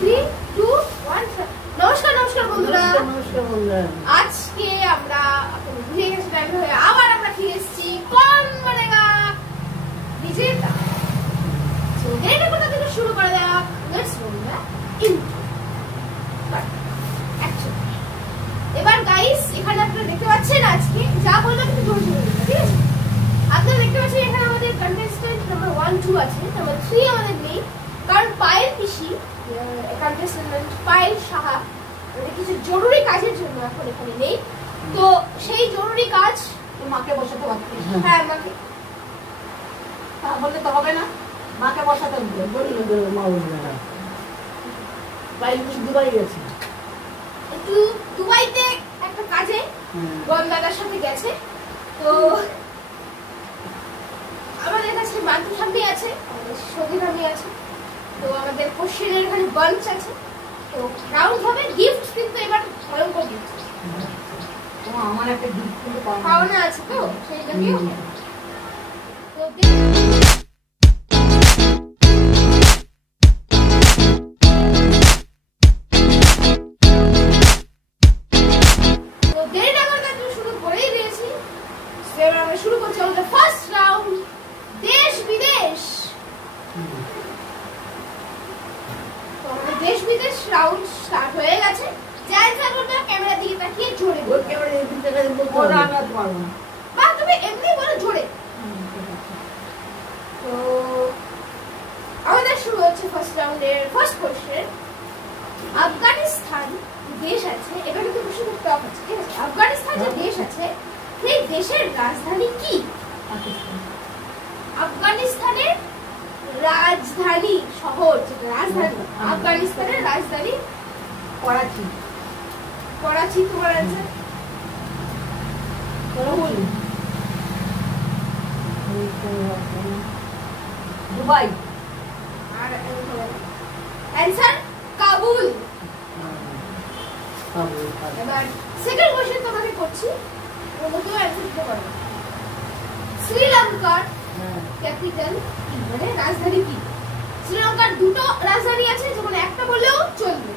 3 2 1 নমস্কার বন্ধুরা। আজকে আমরা ভুলে গেছি টাইম হয়ে আবার আমরা ফিরে এসেছি কোন বনেগা বিজেতা। সো দেরিটা কোথা থেকে শুরু করা যাক। Let's go intro. এবার গাইস এখানে আপনারা দেখতে পাচ্ছেন আজকে যা বললাম একটু জোরে জোরে বলবেন, ঠিক আছে? আপনারা দেখতে পাচ্ছেন এখানে আমাদের কন্টেস্টেন্ট নাম্বার 1 2 আছে, নাম্বার 3 আমাদের নেই, কারণ পায়েল পিসি কন্টেস্টেন্ট পায়েল সাহা কিছু জরুরি কাজের জন্য এখন এখানে নেই। তো সেই জরুরি কাজ মাকে বসাতে পারছি। হ্যাঁ মাকে তা বললে তো হবে না, মাকে বসাতে হবে। বললো মা বলবে না, পায়েল পিসি দুবাই গেছে, একটু দুবাইতে একটা কাজে গন্দাদার সাথে গেছে। তো আমাদের কাছে মান্তু ঠাম্মি আছে, আমাদের সধি ঠাম্মি আছে, তো আমাদের কোশ্চেনের এখানে বাঞ্চ আছে। তো রাউন্ড হবে, গিফট কিন্তু এবার ভয়ঙ্কর গিফট। তো আমার একটা গিফট কিন্তু পাওনা আছে, তো সেইটা কি তো শুরু করছি আমাদের ফার্স্ট রাউন্ড, দেশ বিদেশ। তো আমাদের দেশ বিদেশ রাউন্ড স্টার্ট হয়ে গেছে। যাই যা করবে ক্যামেরা দিকে তাকিয়ে জোরে বল। ক্যামেরা দিকে তাকিয়ে বলতে হবে, আমি আর পারবো না। বা তুমি এমনি বলো জোরে। তো আমাদের শুরু হচ্ছে ফার্স্ট রাউন্ডের ফার্স্ট কোশ্চেন। আফগানিস্তান দেশ আছে, এটা কিন্তু খুব টপ আছে, ঠিক আছে? আফগানিস্তান যে দেশ আছে সেই দেশের রাজধানী কি? আফগানিস্তানের রাজধানী শহর, যেটা রাজধানী আফগানিস্তানের রাজধানী করাচি। করাচি তোমার আনসার? দুবাই। আর আনসার কাবুল। এবার সেকেন্ড কোশ্চেন তোমাকে করছি, তুমি অ্যানসার দিতে পারবে। শ্রীলঙ্কার ক্যাপিটাল কি, মানে রাজধানী কি? শ্রীলঙ্কার দুটো রাজধানী আছে, যেমন একটা বললেও চলবে।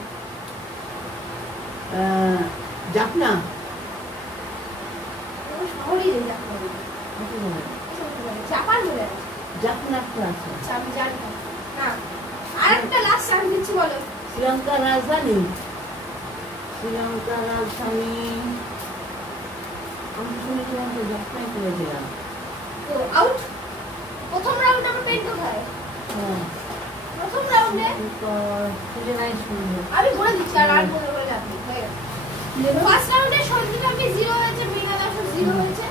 জাফনা। শহরই নেই জাফনা, জাপান বলে আছে। জাফনা একটা আছে, আচ্ছা আমি জানি না। আরেকটা লাস্ট চান্স দিচ্ছি, বলো। শ্রীলঙ্কার রাজধানী, শ্রীলঙ্কার রাজধানী আমি শুনেছিলাম তো জাফনাই করেছিলাম। তো আউট। প্রথম রাউন্ড আমরা পেন কোথায়? প্রথম রাউন্ডে আমি বলে দিচ্ছি, আর আর বলে বলে আপনি হয়ে গেছে। ফার্স্ট রাউন্ডে সঞ্জিত আমি 0 হয়েছে, মীনা দাস 0 হয়েছে।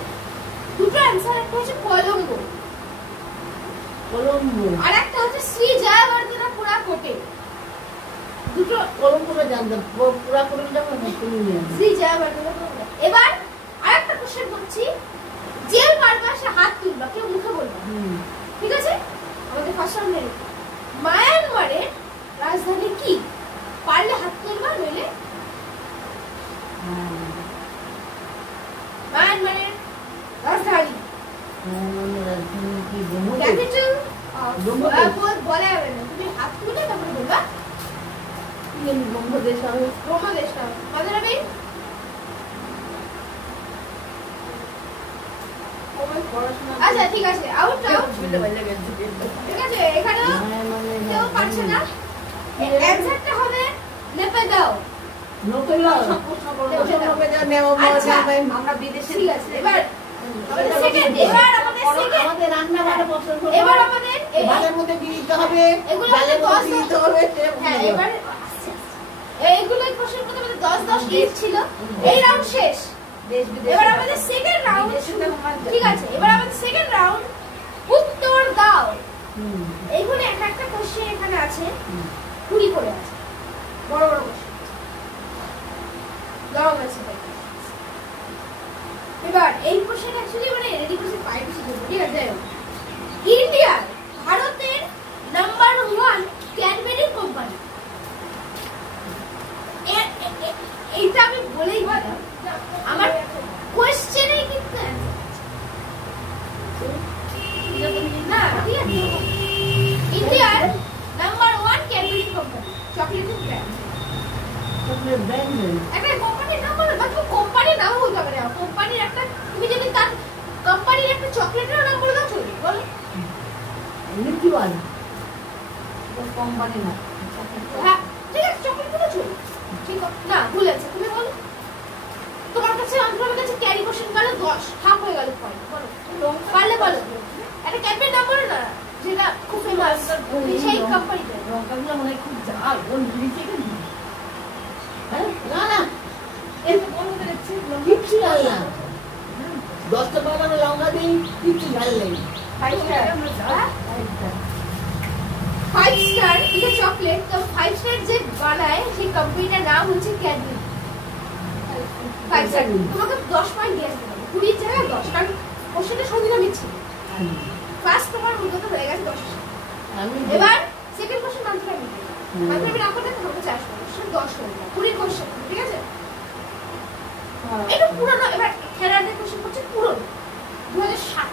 দুটো অ্যানসার, একটা হচ্ছে কলম্বো, কলম্বো, আর একটা হচ্ছে শ্রী জয়বর্ধনা পুরাকোটে। দুটো কলম্বোটা জানতাম, পুরাকোটেটা আমি শুনিনি। শ্রী জয়বর্ধনা। এবার আরেকটা কোশ্চেন করছি, যে পারবা সে হাত তুলবা, কেউ মুখে বলবা, ঠিক আছে? আমাদের ফার্স্ট রাউন্ডে মায়ানমারের রাজধানী কি? পারলে হাত তুলবা, নইলে মায়ানমারের রাজধানী কি? ক্যাপিটাল বলা যাবে না, তুমি হাত তুলে তারপরে বলবা। ব্রহ্মদেশ হবে, ব্রহ্মদেশটা আমাদের হবে। আচ্ছা ঠিক আছে, আউট আউট। ঠিক আছে, এখানে কেউ পারছে না। অ্যানসারটা হবে নেপেদাও। আমরা বিদেশে। ঠিক আছে, এবার আমাদের সেকেন্ড, আমাদের রান্না বান্না পছন্দ, এবার আমাদের এবারের মধ্যে দিতে হবে, এগুলো ডালের মধ্যে দিতে হবে। হ্যাঁ, এবার এইগুলো কোশ্চেন করতে আমাদের 10 10 ইচ ছিল। এই রাউন্ড শেষ। এবার আমাদের সেকেন্ড রাউন্ড, ঠিক আছে? এবার আমাদের সেকেন্ড রাউন্ড, উত্তর দাও। এইখানে একটা কোশ্চেন এখানে আছে, 20 করে আছে, বড় বড় কোশ্চেন দাও আছে। এবার এই কোশ্চেন অ্যাকচুয়ালি মানে রেডি করতে 5 পিস দেব, ঠিক আছে? ইন্ডিয়ার, ভারতের নাম্বার 1 ক্যাডবেরি কোম্পানি। এইটা আমি বলেই দিলাম, আমার কোশ্চেনেই কিন্তু না, ঠিক আছে? ইন্ডিয়ার number 1 Cadbury company, chocolate chocolate brand নেই। একটা কোম্পানির নাম বলো, বা তুমি কোম্পানির নাম বলতে হবে না, কোম্পানির একটা, তুমি যদি তার কোম্পানির একটা চকলেটের নাম বলে দাও চলবে, বলো। লিচিওয়ালা কোম্পানি না। হ্যাঁ ঠিক আছে, চকলেট গুলো চলবে, ঠিক আছে না, ভুল আছে, তুমি বলো। তোমার কাছে আমার কাছে ক্যারি কোশ্চেন গেল 10, হাফ হয়ে গেল পয়েন্ট, বলো পারলে বলো। একটা ক্যাম্পের নাম বলো না, যেটা খুব ফেমাস সেই কোম্পানিতে। লঙ্কাগুলো মনে হয় খুব ঝাল, ওর লিচি কেন? হ্যাঁ না না এত বড় দেখছি কিচ্ছু ঝাল না। 10টা 12টা লঙ্কা দিই, কিচ্ছু ঝাল নেই। 5 স্টার, 5 স্টার এটা চকলেট, তো 5 স্টার যে বানায় সেই কোম্পানিটার নাম হচ্ছে ক্যাডবেরি। 5 স্টার তোমাকে 10 পয়েন্ট দিয়ে আসবে, 20 জায়গায় 10, কারণ কোশ্চেনটা সঙ্গে মিলছে। ফার্স্ট তোমার উত্তর হয়ে গেছে 10। এবার সেকেন্ড কোশ্চেন মানতে হবে, মানতে হবে না করলে তোমার কাছে আসবে 10 হয়ে যাবে, 20 কোশ্চেন, ঠিক আছে? এটা পুরনো, এবার খেলার কোশ্চেন হচ্ছে পুরনো 2007।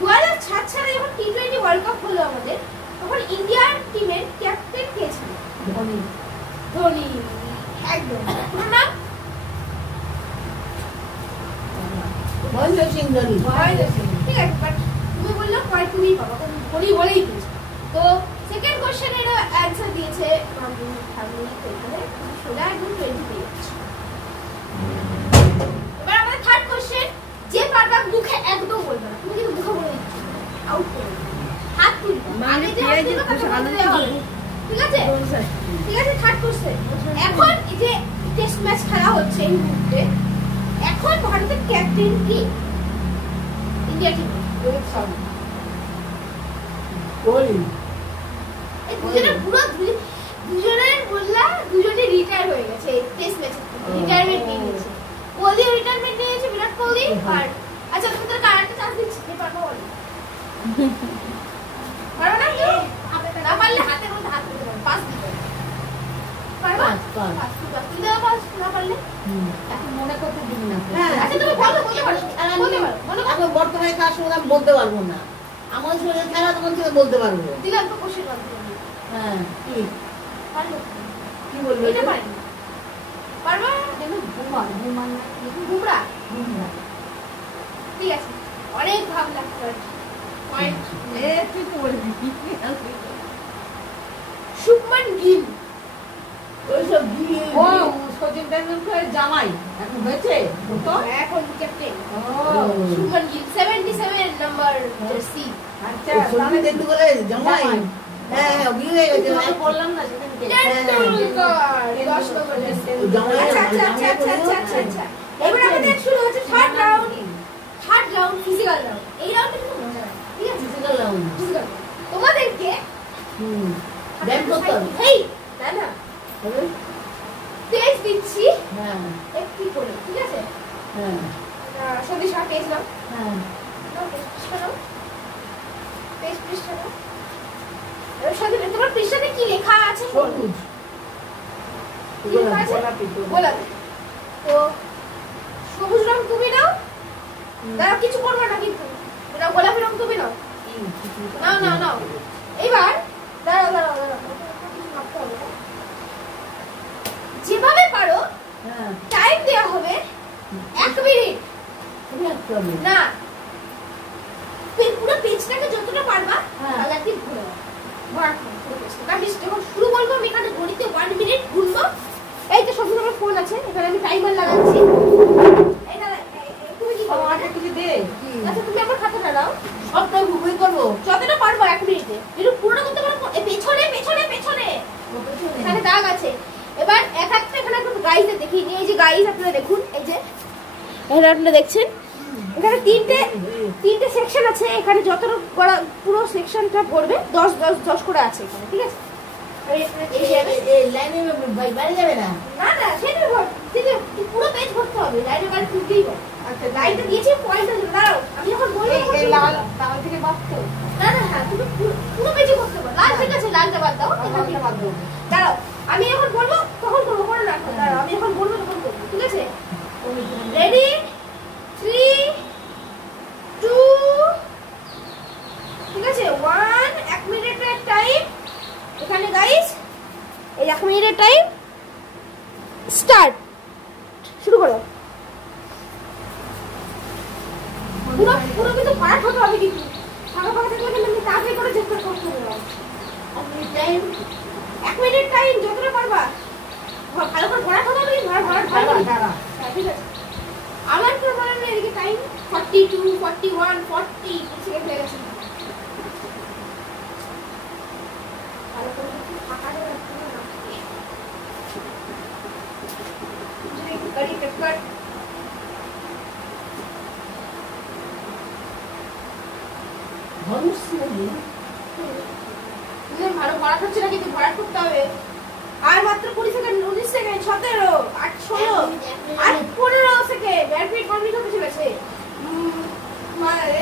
2007 সালে যখন টি20 ওয়ার্ল্ড কাপ হলো আমাদের, তখন ইন্ডিয়ান টিমের ক্যাপ্টেন কে ছিল? ধোনি। ধোনি, একদম। পুরো নাম? মহেন্দ্র সিং ধোনি। ঠিক আছে, বাট তুমি বললো পয়েন্ট তুমি পাবা, কারণ ধোনি বলেই দিয়েছে। তো সেকেন্ড কোশ্চেনের অ্যান্সার দিয়েছে সোজা একদম 20 পেয়ে যাচ্ছে। এবার আমাদের থার্ড কোশ্চেন, যে পারবা মুখে একদম বলবে না, তুমি কিন্তু মুখে বলে দিচ্ছ, আউট করে দেবে। হাত তুলবে, মানে যে হাত তুলবে তাকে বলতে দেওয়া হবে, ঠিক আছে? ঠিক আছে, থার্ড কোশ্চেন, এখন এই যে টেস্ট ম্যাচ খেলা হচ্ছে এই মুহূর্তে, এখন ভারতের ক্যাপ্টেন কে ইন্ডিয়া টিমে? রোহিত শর্মা। কোহলি। এই দুজনের পুরো দুজনের বললা, দুজনে রিটায়ার হয়ে গেছে টেস্ট ম্যাচে, রিটায়ারমেন্ট নিয়ে নিয়েছে। কোহলি রিটায়ারমেন্ট নিয়েছে, বিরাট কোহলি। আর আচ্ছা তুমি তার কারেন্টটা চান্স দিচ্ছি, কে পারবো বলো? পারবো না কেউ? না পারলে হাতে করে হাত দিতে পারো, পাস দিতে পারো, পারবা? পাস দিতে পারো, না পারলে মনে করতে দিবি না। আচ্ছা তুমি বলো, বলতে পারো, বলতে পারো, বলো। এখন বর্তমানে কার সঙ্গে আমি বলতে পারবো না, আমার সঙ্গে খেলা তখন থেকে বলতে পারবো। দিলাম তো কোশ্চেন বলতে হ্যাঁ কি পারবো, কি বলবো? এটা পারি পারবা? বুমরা, ঠিক আছে, অনেক ভাবনা পয়েন্ট। তুই তো বলবি শুভমান গিল, ওইসব দিয়ে ও সচিন তেন্ডুলকরের জামাই এখন হয়েছে তো এখন ক্যাপ্টেন। ও শুভমান গিল 77 নাম্বার জার্সি। আচ্ছা সচিন তেন্ডুলকরের জামাই। হ্যাঁ হ্যাঁ বিয়ে হয়ে গেছে, আমি বললাম না সেদিনকে। তেন্ডুলকর 10 নম্বর জার্সি। জামাই আচ্ছা এবার আমাদের শুরু হচ্ছে third round. Third round physical round. এই রাউন্ডে কিন্তু মজা আছে, ঠিক আছে? Physical round. ফিজিক্যাল তোমাদেরকে ব্যায়াম করতে হবে। হেই না না হবে? পেজ দিচ্ছি হ্যাঁ একটি করে, ঠিক আছে? হ্যাঁ সন্ধ্যা পেজ নাও, হ্যাঁ নাও পৃষ্ঠা নাও, পেজ পৃষ্ঠা নাও। এবার সন্ধ্যা তোমার পৃষ্ঠাতে কি লেখা আছে? সবুজ কি লেখা আছে? গোলাপি। তো সবুজ রং তুমি নাও, দাঁড়াও কিছু করবে না কিন্তু, নাও গোলাপি রং তুমি নাও, নাও নাও নাও। এবার দাঁড়াও দাঁড়াও দাঁড়াও, কিছু ভাবতে হবে না। যেভাবে পারো হ্যাঁ টাইম দেওয়া হবে 1 মিনিট তুমি একটা হবে না, পুরো পেজটাকে যতটা পারবা তাহলে একদিন ঘুরে আমি যখন শুরু বলবো, আমি এখানে গণিতে 1 মিনিট গুনবো। এই তো সবসময় আমার ফোন আছে, এখানে আমি টাইমার লাগাচ্ছি। এই না তুমি কি করবে? আমাকে কিছু দে। আচ্ছা তুমি আমার খাতাটা নাও, সবটা বই করবো। যতটা পারবো 1 মিনিটে, যদি পুরোটা করতে পারবো। এই পেছনে পেছনে পেছনে এখানে দাগ আছে। এবার এক একটা এখানে একটু গাইজে দেখি, এই যে গাইজ আপনারা দেখুন, এই যে এখানে আপনারা দেখছেন, এখানে তিনটে সেকশন আছে। এখানে যতটা পুরো সেকশনটা পড়বে 10 10 10 করে আছে এখানে, ঠিক আছে? এই লাইনে ভাই বাড়ি যাবে না। না না সেটা পুরো পেজ ভরতে হবে, লাইনে গাড়ি তুলতেই হবে। আচ্ছা লাইনটা দিয়েছি, পয়েন্টটা দেবো। দাঁড়াও আমি যখন বলবো এই লাল লাল থেকে বাদ তো। না না হ্যাঁ তুমি পুরো পেজে করতে পারো। লাল ঠিক আছে, লালটা বাদ দাও, লালটা বাদ দাও। দাঁড়াও আমি যখন বলবো তখন করবো, করে রাখো। দাঁড়াও আমি যখন বলবো তখন করবো, ঠিক আছে? রেডি 3 2 ঠিক আছে 1 1 মিনিটের টাইম। এখানে গাইস, এই 1 মিনিটের টাইম স্টার্ট। শুরু করো। পুরো কিন্তু পার্ট হতে হবে, কিন্তু ফাঁকা ফাঁকা থাকলে কিন্তু আমি তাড়াতাড়ি করে চেষ্টা করতে হবে। 1 মিনিট টাইম যতটা পারবা ভালো করে ভরা হতে হবে। ঠিক আছে, আমার তো মনে হয় এদিকে টাইম 42, 41, 40 সেকেন্ড হয়ে গেছে। ভালো করে ফাঁকা করে রাখতে হবে না। গাড়ি পেপার ভালো ভরা হচ্ছে না, কিন্তু ভরা করতে হবে। আর মাত্র 20 সেকেন্ড, 19 সেকেন্ড, 17, 8, 16, 8, 15 সেকেন্ড। ব্যাটমিট কমপ্লিট হতে চলেছে।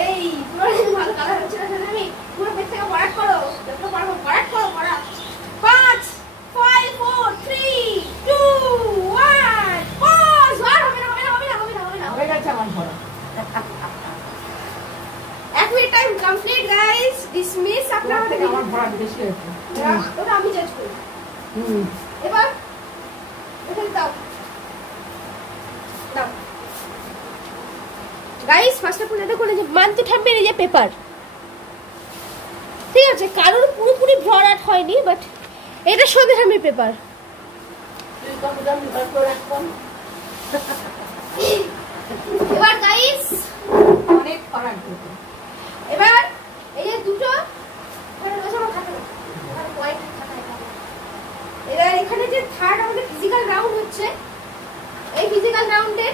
এই পুরো ভালো কালার হচ্ছে না, আমি পুরো পেট থেকে ভরাট করো, যত পারবো ভরাট করো। ভরা 5, 5, 4, 3, 2, 1 পজ। আর হবে না, হবে না, হবে না, হবে না, হবে না। হয়ে গেছে আমার ভরা। 1 minute time complete guys. Dismiss. আপনারা আমাদের আমার ভরা বেশি হয়েছে। ওটা আমি জাজ করি। এবার এটা দাও দাও গাইস। ফার্স্ট অফ অল এটা করে যে মানতে থাকবে এই যে পেপার, ঠিক আছে? কারোর পুরোপুরি ভরাট হয়নি, বাট এটা সন্দেহ আমি পেপার। এবার গাইস অনেক ফারাক হয়েছে। এবার এই যে দুটো এবার এখানে যে থার্ড আমাদের ফিজিক্যাল রাউন্ড হচ্ছে, এই ফিজিক্যাল রাউন্ডে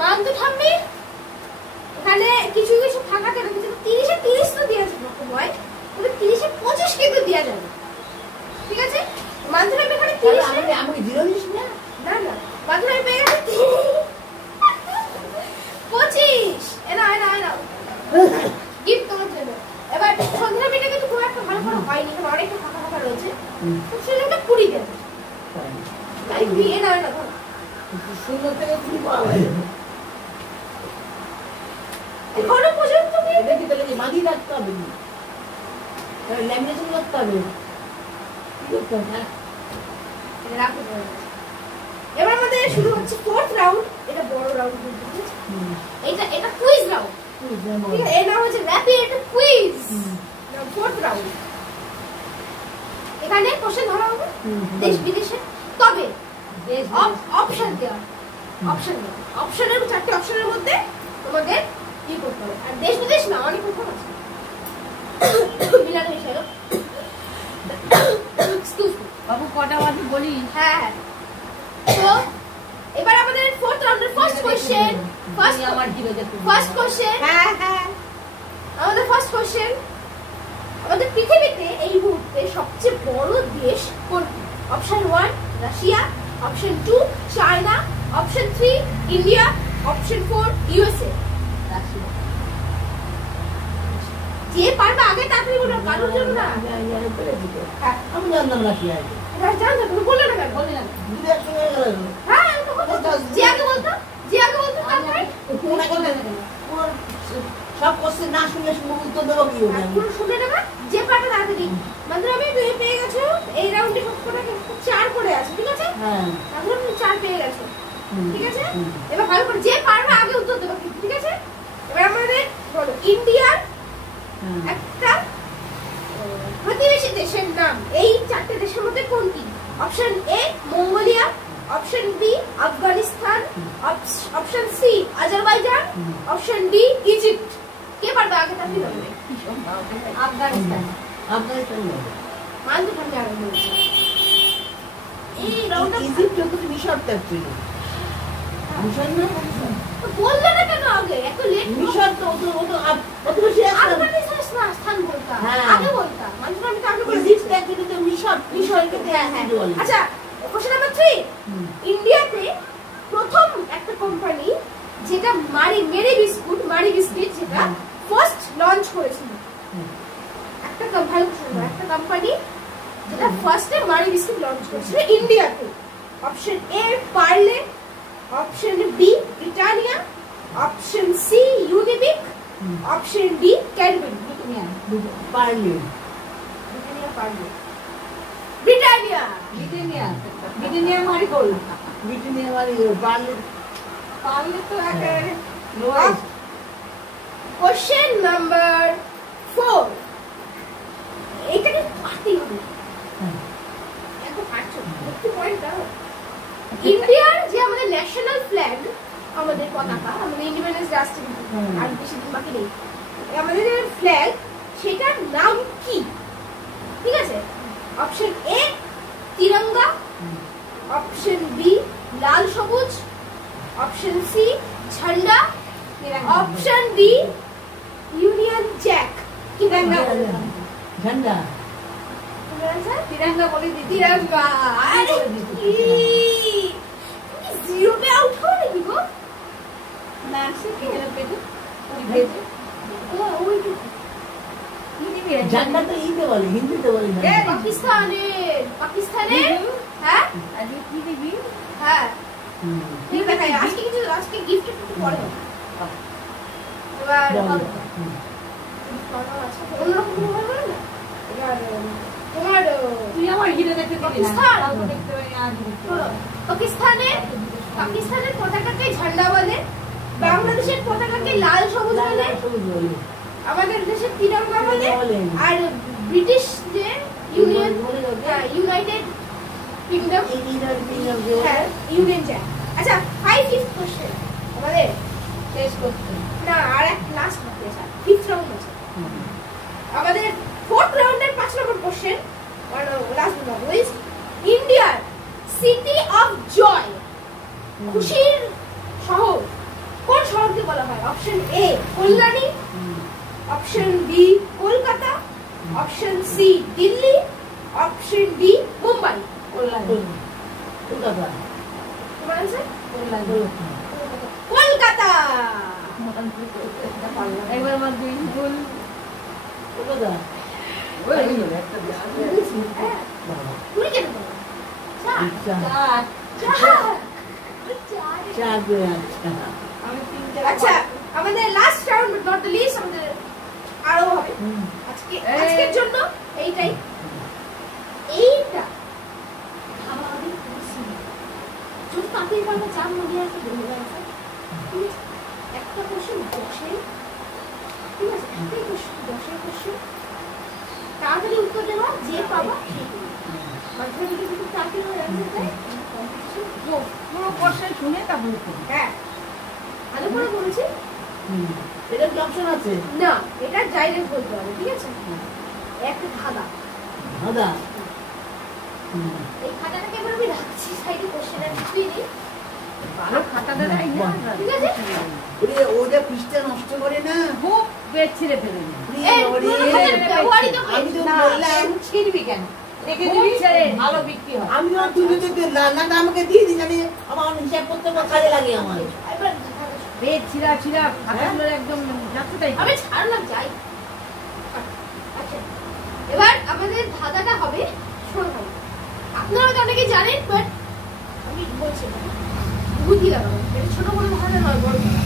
মান তো থামবে। এখানে কিছু কিছু ফাঁকাতে রেখেছে। 30-এ 30 তো দেওয়া যাবে নয়, তবে 30-এ 25 কিন্তু দেওয়া যাবে, ঠিক আছে? মান তো থামবে এখানে 30। আমি জিরো দিস না, না না, মান তো থামবে পেয়ে গেছে 25। এনা এনা এনা গিফট তোমার জন্য। এবার সন্ধ্যা মিটে কিন্তু খুব একটা ভালো করে হয়নি, কারণ অনেকটা ফাঁকা ফাঁকা রয়েছে, তো সেজন্য 20 দেবে। তাই দিয়ে না না সুন্দর থেকে 20 পাওয়া যায়। এখনো পর্যন্ত কি এটা কি তাহলে মাদি রাখতে হবে, ল্যামিনেশন করতে হবে, কি করতে হবে? রাখো। এবার আমাদের শুরু হচ্ছে 4th রাউন্ড। এটা বড় রাউন্ড, এটা কুইজ রাউন্ড, ঠিক আছে? এর নাম হচ্ছে র‍্যাপিড কুইজ। 4th round. এখানে কোশ্চেন ধরা হবে দেশ বিদেশে, তবে অপশন দেওয়া। অপশনের 4টে অপশনের মধ্যে তোমাদের কি করতে হবে। আর দেশ বিদেশ না, অনেক কথা আছে। মিলানো হয়েছে এক্সকিউজ মি বাবু, কটা বাজে বলি? হ্যাঁ। তো এবার আমাদের 4th রাউন্ডের ফার্স্ট কোশ্চেন। ফার্স্ট কোশ্চেন, হ্যাঁ হ্যাঁ, আমাদের ফার্স্ট কোশ্চেন, আমাদের পৃথিবীতে এই মুহূর্তে সবচেয়ে বড় দেশ কোনটি? Option 1 Russia, option 2 China, option 3 India, option 4 USA. Russia. যে পারবে আগে তাড়াতাড়ি বলো, কারোর জন্য না। আমি জানতাম রাশিয়া। জানো তুমি বললে না কেন? বলি না, দুটো একসঙ্গে হয়ে গেল। হ্যাঁ আমি তো বলতো, যে আগে বলতো তারপরে সব কোশ্চেন না শুনে শুনে উত্তর দেবো কি হবে? পুরো শুনে নেবে, যে পারবে তাড়াতাড়ি। মানে আমি তুমি পেয়ে গেছো এই রাউন্ডে সবকটা 4 করে আছে, ঠিক আছে? হ্যাঁ, এখন তুমি 4 পেয়ে গেছো, ঠিক আছে? এবার ভালো করে যে পারবে আগে উত্তর দেবে, ঠিক আছে? এবার আমাদের বলো ইন্ডিয়ার একটা প্রতিবেশী দেশের নাম এই 4টে দেশের মধ্যে কোনটি? Option A Mongolia, option B Afghanistan, option C Azerbaijan, option D Egypt. কে পারবে আগে তাড়াতাড়ি বলবে? আফগানিস্তান। মান তো ঠান্ডা আগে বলছে। এই রাউন্ডটা ইজিপ্ট তো মিশর ছিল। মিশর না, বললে না কেন আগে? এত লেট। মিশর তো অত বেশি আফগানিস্তান স্থান বলতা, আগে বলতা। মান তো আমি তো আগে বলেছি। ইজিপ্ট থেকে তো মিশরকে হ্যাঁ হ্যাঁ। আচ্ছা, কোশ্চেন নাম্বার 3। ইন্ডিয়াতে প্রথম একটা কোম্পানি যেটা মারি বিস্কিট যেটা ফার্স্ট লঞ্চ করেছিল, একটা কোম্পানি যেটা ফার্স্টে মারি বিস্কিট লঞ্চ করেছিল ইন্ডিয়াতে। Option A Parle, option B Britannia, option C Unibic, option D Cadbury. Parle Britannia Parle. Britannia Marie করল ব্রিটানিয়া মারি পারলে পারলে তো একেবারে লোয়েস্ট কোশ্চেন নাম্বার 4 এইটাকে পারতেই হবে একটু পারছো একটু পয়েন্ট দাও ইন্ডিয়ার যে আমাদের ন্যাশনাল ফ্ল্যাগ আমাদের পতাকা আমাদের ইন্ডিপেন্ডেন্স ডে আসছে আর বেশি দিন বাকি নেই আমাদের যে ফ্ল্যাগ সেটার নাম কি ঠিক আছে option A Tiranga option B লাল সবুজ অপশন সি ঝান্ডা option D Union Jack Tiranga ঝান্ডা তিরঙ্গা বলে দি তিরঙ্গা আরে কি জিরো পে আউট হও নাকি গো না সে কি জিরো পে ও ওই ঝান্ডা তো ইতে বলে হিন্দিতে বলে এ পাকিস্তানের হ্যাঁ আজকে কি দিবি হ্যাঁ ঠিক আছে আজকে গিফট একটু পরে হবে এবার অন্যরকম কোনো হবে না এবার তোমার তুই আমার হিরো দেখতে দিবি না পাকিস্তান কালকে দেখতে পাই আজ পাকিস্তানের পতাকাকে ঝান্ডা বলে বাংলাদেশের পতাকাকে লাল সবুজ বলে আমাদের দেশের তিরঙ্গা বলে আর ব্রিটিশ যে union United kingdom union Jack আচ্ছা 5th কোশ্চেন আমাদের শেষ করতে না আর এক লাস্ট বাকি আছে 5th রাউন্ড আছে আমাদের 4th রাউন্ডের 5 নম্বর কোশ্চেন লাস্ট নাম্বার ইজ ইন্ডিয়ার সিটি অফ জয় খুশির শহর কোন শহরকে বলা হয় option A Kalyani option B Kolkata option C Delhi option D Mumbai Kolkata তোমার आंसर কলকাতা কলকাতা একবার আমার দুই ভুল কলকাতা ওই একটা তুমি কেন বলো চার আচ্ছা আমাদের last round not the least আমাদের আরো হবে আজকের জন্য এইটাই এইটা আমাদের যদি কাপির পাল্টা চাপ মনে আছে ধন্যবাদ একটা কোশ্চেন 10 ঠিক আছে একটাই কোশ্চেন 10 কোশ্চেন তাড়াতাড়ি উত্তর দেওয়া যে পাবা মাঝে মাঝে কিন্তু চাকরি হয়ে যাচ্ছে পুরো কোশ্চেন শুনে তারপর হ্যাঁ ভালো করে বলেছি এটা কি অপশন আছে না এটা ডাইরেক্ট বলতে হবে ঠিক আছে একটা ধাঁধা দাদা এই খাতাটাকে এবার আমি রাখছি সাইডে কোশ্চেনের কিছুই নেই ভালো খাতা দাদা ঠিক আছে ওটা পৃষ্ঠা নষ্ট করে না খুব পেট ছিঁড়ে ফেলে এই ব্যবহারই তো আমি তো বললাম ছিঁড়বি কেন রেখে দিবি ভালো বিক্রি হয় আমি আর তুই যদি লালনাটা আমাকে দিয়ে দিস আমি আমার হিসাব করতে কাজে লাগে আমার এবার পেট ছিঁড়া ছিঁড়া খাতাগুলো একদম যাচ্ছে তাই আমি ছাড়লাম যাই আচ্ছা এবার আমাদের ধাঁধাটা হবে শোনো ভাই আপনারা তো অনেকে জানেন বাট আমি বলছি বুদ্ধি লাগাবো এটা ছোট বড় ধাঁধা নয় বড় ধাঁধা।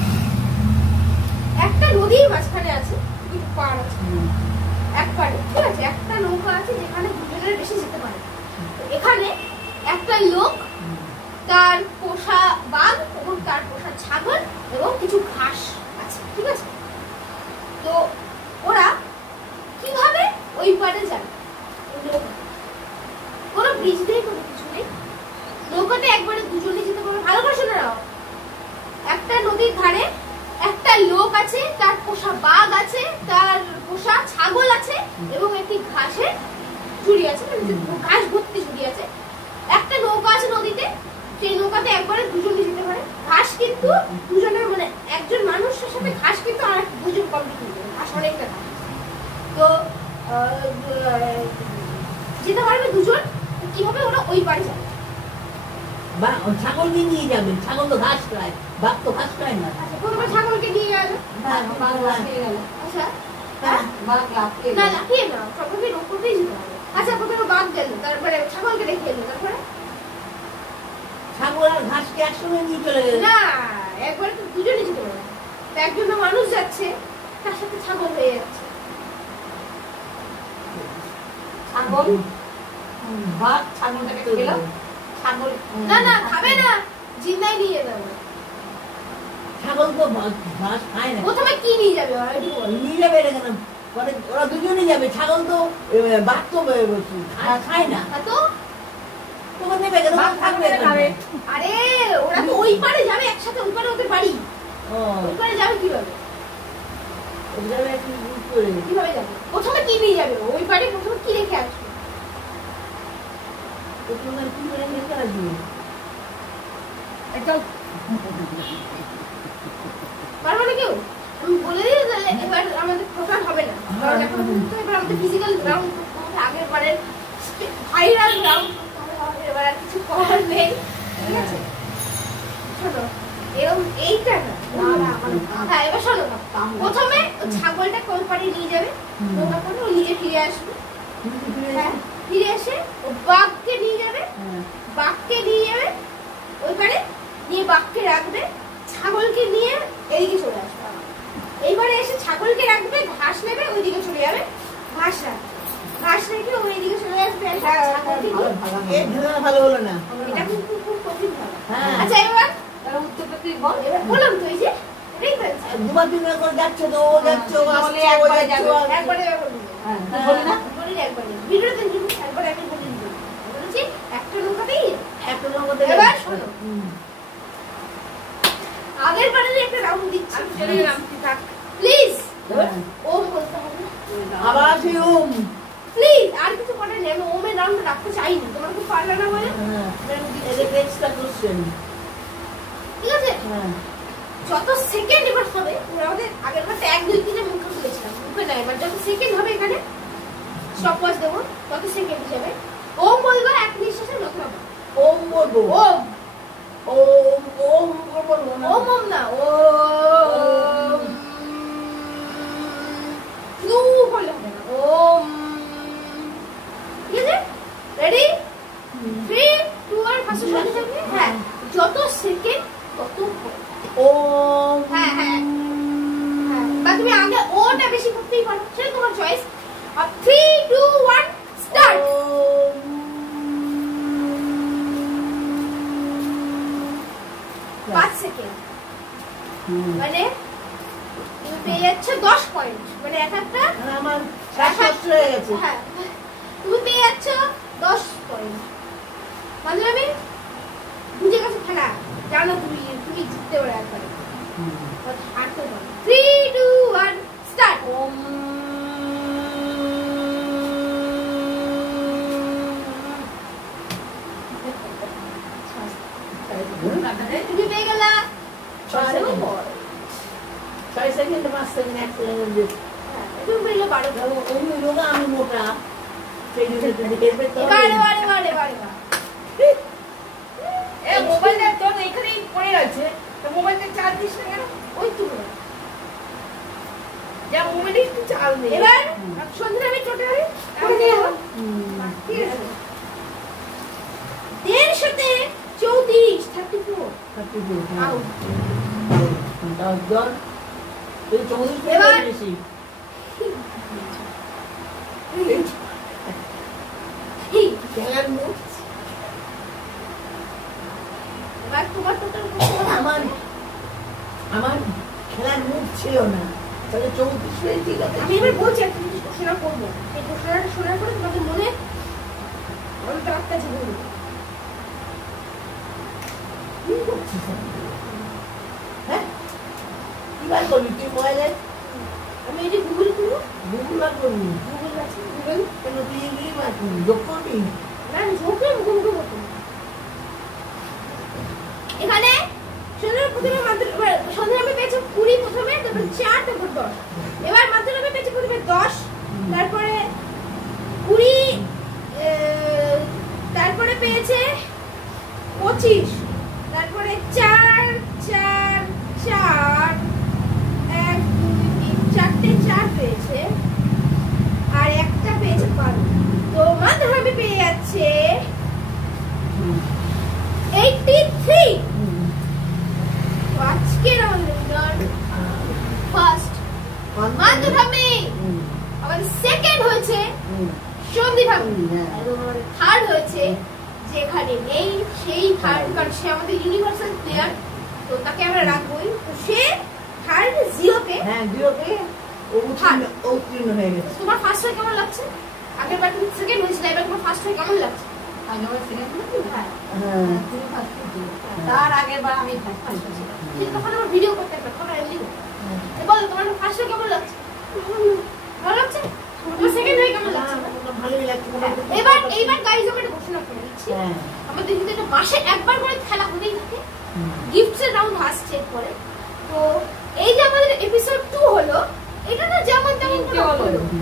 একটা নদীর মাঝখানে আছে দুটো পাড় আছে এক পাড়ে ঠিক আছে একটা নৌকা আছে যেখানে দুজনের বেশি যেতে পারে তো এখানে একটা লোক তার পোষা বাঘ এবং তার পোষা ছাগল এবং কিছু ঘাস আছে ঠিক আছে তো ওরা কিভাবে ওই পাড়ে যায় কোনো ব্রিজ নেই কোনো কিছু নেই নৌকাতে একবারে দুজনে যেতে পারবে ভালো করে শুনে নাও একটা নদীর ধারে একটা লোক আছে তার পোষা বাঘ আছে তার পোষা ছাগল আছে এবং একটি ঘাসের ঝুড়ি আছে ঘাস ভর্তি ঝুড়ি আছে একটা নৌকা আছে নদীতে সেই নৌকাতে একবারে দুজনে যেতে পারে ঘাস কিন্তু দুজনের মানে একজন মানুষের সাথে ঘাস কিন্তু আর দুজন কমপ্লিট হয়ে যাবে ঘাস অনেকটা ঘাস তো যেতে পারবে দুজন কিভাবে ওরা ওই পাড়ে যাবে ছাগল নিয়ে যাবেন ছাগল তো ঘাস খায় বাঘ তো ঘাস খায় না আচ্ছা প্রথমে ছাগলকে নিয়ে গেল আচ্ছা না লাফিয়ে না প্রথমে নৌকোতেই যেতে হবে আচ্ছা প্রথমে বাঘ গেল তারপরে ছাগলকে রেখে এলো তারপরে ছাগল আর ঘাসকে একসঙ্গে নিয়ে চলে গেল না একবারে তো দুজনে যেতে পারে তো একজন মানুষ যাচ্ছে তার সাথে ছাগল হয়ে যাচ্ছে ছাগল ভাত ছাগলটাকে খেলাম ছাগল না না খাবে না, জিন্দাই নিয়ে যাবে। ছাগল তো ভাত খায় না। প্রথমে কি নিয়ে যাবে ওরা একটু বলো। নিয়ে যাবে এটা কেন? মানে ওরা দুজনেই যাবে। ছাগল তো ভাত তো খায় না। হ্যাঁ তো তোমার নেবে কেন? ভাত থাকবে খাবে। আরে ওরা তো ওই পারে যাবে একসাথে, ওই পারে ওদের বাড়ি। ও ওই পারে যাবে কিভাবে? ওই যাবে একটু দূর করে। কিভাবে যাবে? প্রথমে কি নিয়ে যাবে? ওই পারে প্রথমে কি রেখে আসবে? প্রথমে কি করে নিয়ে আসবে? এটা পারবে না কেউ? আমি বলে দিই তাহলে এবার আমাদের প্রকার হবে না। কারণ এখন তো এবার আমাদের ফিজিক্যাল গ্রাউন্ড করতে হবে, আগের বারের ভাইরাল গ্রাউন্ড করতে হবে, এবার আর কিছু করার নেই। ঠিক আছে? শোনো, এরকম এইটা না। হ্যাঁ এবার শোনো, প্রথমে ছাগলটা কোন পাড়ে নিয়ে যাবে, নৌকা করে ও নিজে ফিরে আসবে। হ্যাঁ ফিরে এসে ও বাঘকে নিয়ে যাবে, বাঘকে নিয়ে যাবে ওই পারে, নিয়ে বাঘকে রাখবে, ছাগলকে নিয়ে এইদিকে চলে আসবে। এইবারে এসে ছাগলকে রাখবে, ঘাস নেবে, ওইদিকে চলে যাবে, ঘাস রাখবে, ঘাস রেখে ওইদিকে চলে আসবে। ভালো হলো না। এটা কিন্তু খুব কঠিন হবে। হ্যাঁ। আচ্ছা এবার উত্তরটা তুই বল। এবার বললাম তো এই যে এটাই বলছি। দুবার তিনবার করে যাচ্ছে তো, ও যাচ্ছে ও আসছে, ও একবারে যাচ্ছে ও আসছে। একবারে বলি হ্যাঁ তুই বলি না। বলি একবারে ভিডিওতে কিন্তু একবারে আমি বলি বলেছি একটা নৌকাতেই একটা নৌকাতে এবার শোনো, আগের বারে একটা রাউন্ড দিচ্ছি, আমি চলে গেলাম, তুই থাক। প্লিজ হ্যাঁ। ওম বলতে হবে, আবার আছে ওম। প্লিজ আর কিছু করার নেই। আমি ওমের রাউন্ডটা রাখতে চাইনি, তোমার খুব পারলে না বলে। হ্যাঁ। এটা এক্সট্রা কোশ্চেন। ঠিক আছে, হ্যাঁ। যত সেকেন্ড এবার হবে, আমরা আমাদের আগের বার 1 2 3 মুখে বলেছিলাম, মুখে না, এবার যত সেকেন্ড হবে এখানে স্টপ ওয়াচ দেবো, তত সেকেন্ড হিসাবে ওম বলবো, এক নিঃশ্বাসে নতুন হবে ওম বলবো। ওম ওম ওম বলবো না। ওম ওম না ওম, শুধু বললে হবে না, ওম। ঠিক আছে, রেডি? 3 2 আর ফার্স্ট শুরু করবে। হ্যাঁ, যত সেকেন্ড তত ওম। হ্যাঁ হ্যাঁ হ্যাঁ, বা তুমি আগে ওটা বেশি করতেই পারো, সেটা তোমার চয়েস। আর 3 2 1 স্টার্ট। ওম। 5 সেকেন্ড মানে তুমি পেয়ে যাচ্ছ 10 পয়েন্ট, মানে এক একটা আর আমার শ্বাস হয়ে গেছে। হ্যাঁ, তুমি পেয়ে যাচ্ছ 10 পয়েন্ট। মানে আমি বুঝে গেছো খেলা, জানো তুমি তুমি জিততে পারো একবারে, হারতে পারো। 3 2 1 স্টার্ট। ওম। তুমি পেয়ে গেলা 6 12 second. Point. 6 second 5 second 1 second. হ্যাঁ, তুমি পেয়ে গেলে 12 পয়েন্ট। ওই লোক আমি মোটা সেই জন্য দেখবে তো। এবার এ মোবাইলটা তোর এখানেই পড়ে আছে, তো মোবাইলটা চার্জ দিস না কেন? ওই তো যা মোবাইলে একটু চার্জ নেই। এবার সন্ধ্যা আমি টোটাল ঠিক আছে 150 34 34 আউট। এবার এবার তোমার টোটাল আমার খেলার মুড ছিল না, তাহলে 34 হয়ে ঠিক আছে। আমি এবার বলছি একটা জিনিস ঘোষণা করবো, সেই ঘোষণাটা শোনার পরে তোমাদের মনে অন্তর আত্মা জীবন দেবে। কি করছিস আমি? হ্যাঁ কি বার করবি তুই মোবাইলে? আমি এই যে গুগল করবো, গুগল বার করবি? গুগল আছে গুগল, কেন তুই এগুলি বার করবি? যোগ করবি? না ঝোঁকে মুখে মুখে বলবো। এখানে প্রথমে সন্ধ্যা আমি পেয়েছি 20, প্রথমে তারপর 4, তারপর 10। এবার মাধ্যমিক আমি পেয়েছি প্রথমে 10, তারপরে 20, তারপরে পেয়েছে 25, তারপরে 4 4 4 1 2 3 4টে 4 পেয়েছে, আর একটা পেয়েছে 12। তো মাধ্যমিক পেয়ে যাচ্ছে 83। আজকের আমাদের ফার্স্ট মাধ্যমিক, আমাদের সেকেন্ড হয়েছে সন্দীপ ভাবি, থার্ড যে এখানে নেই, সেই থার্ড, কারণ সে আমাদের ইউনিভার্সাল প্লেয়ার, তো তাকে আমরা রাখবোই। তো সে থার্ড জিওকে, হ্যাঁ জিওকে উত্তীর্ণ হয়ে গেছে। তোমার ফার্স্ট হয়ে কেমন লাগছে? আগের বার তুমি সেকেন্ড হয়েছিল, এবার তোমার ফার্স্ট হয়ে কেমন লাগছে? হ্যাঁ তার আগের বার আমি ফার্স্ট হয়েছি। কিন্তু তখন আমার ভিডিও করতে একটা তখন এমনি বলো তোমার ফার্স্ট হয়ে কেমন লাগছে? ভালো লাগছে? তোমার সেকেন্ড হয়ে কেমন লাগছে? ভালোই লাগছে। এইবার গাইজ আমরা একটা ঘোষণা করে দিচ্ছি, হ্যাঁ আমাদের কিন্তু এটা মাসে একবার করে খেলা হতেই থাকে, গিফটস এর রাউন্ড আসছে পরে। তো এই যে আমাদের এপিসোড 2 হলো, এটা না যেমন তেমন হলো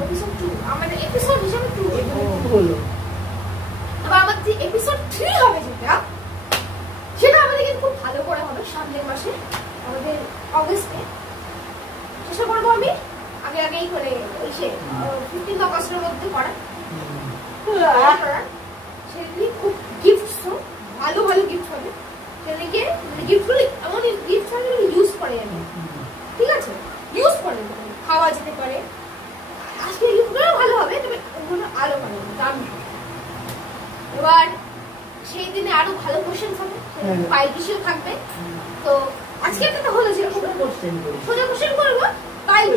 এপিসোড 2, আমাদের এপিসোড হিসেবে 2 হলো। আবার আমাদের যে এপিসোড 3 হবে সেটা আমাদের কিন্তু খুব ভালো করে হবে সামনের মাসে, আমাদের অগস্টে চেষ্টা করবো আমি আগেই করে ওই সে 15 অগস্টের মধ্যে করা। সেগুলি খুব গিফটস, ভালো গিফট হবে সেদিকে, গিফটগুলি এমন গিফট হবে ইউজ করে আমি, ঠিক আছে, ইউজ করে খাওয়া যেতে পারে। আজকে গিফটগুলো ভালো হবে, তবে ওগুলো আরো ভালো হবে, দামি হবে। এবার সেই দিনে আরো ভালো কোশ্চেন হবে, ফাইল বিষয় থাকবে। তো আজকে একটা হলো যে সোজা কোশ্চেন করবো ফাইল,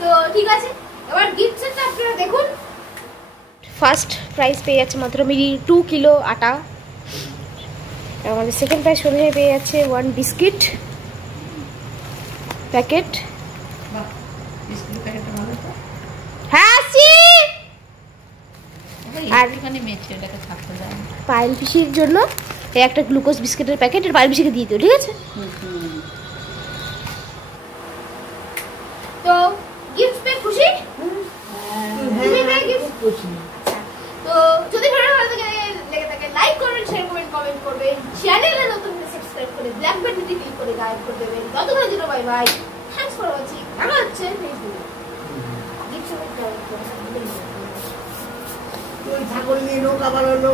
তো ঠিক আছে। এবার গিফট সেটটা আপনারা দেখুন। ফার্স্ট প্রাইজ পেয়ে যাচ্ছে মাত্র মিলি 2 কিলো আটা, আমাদের সেকেন্ড প্রাইজ অনুযায়ী পেয়ে যাচ্ছে 1 বিস্কিট প্যাকেট। হ্যাঁ আর পায়েল পিসির জন্য এই একটা গ্লুকোজ বিস্কিটের প্যাকেট, আর পায়েল পিসিকে দিয়ে দিও, ঠিক আছে? তো গিফট পেয়ে খুশি? তো যদি ভিডিও ভালো লেগে থাকে লাইক করবেন, শেয়ার করবেন, কমেন্ট করবেন, চ্যানেলে নতুন হলে সাবস্ক্রাইব করে ব্ল্যাক বাটনটি ক্লিক করে গাইড করে দেবেন। ততক্ষণের জন্য bye bye, thanks for watching. দেখা হচ্ছে নেক্সট ভিডিও। গিফট সবাই ছাগল নিয়ে নৌকা বানালো।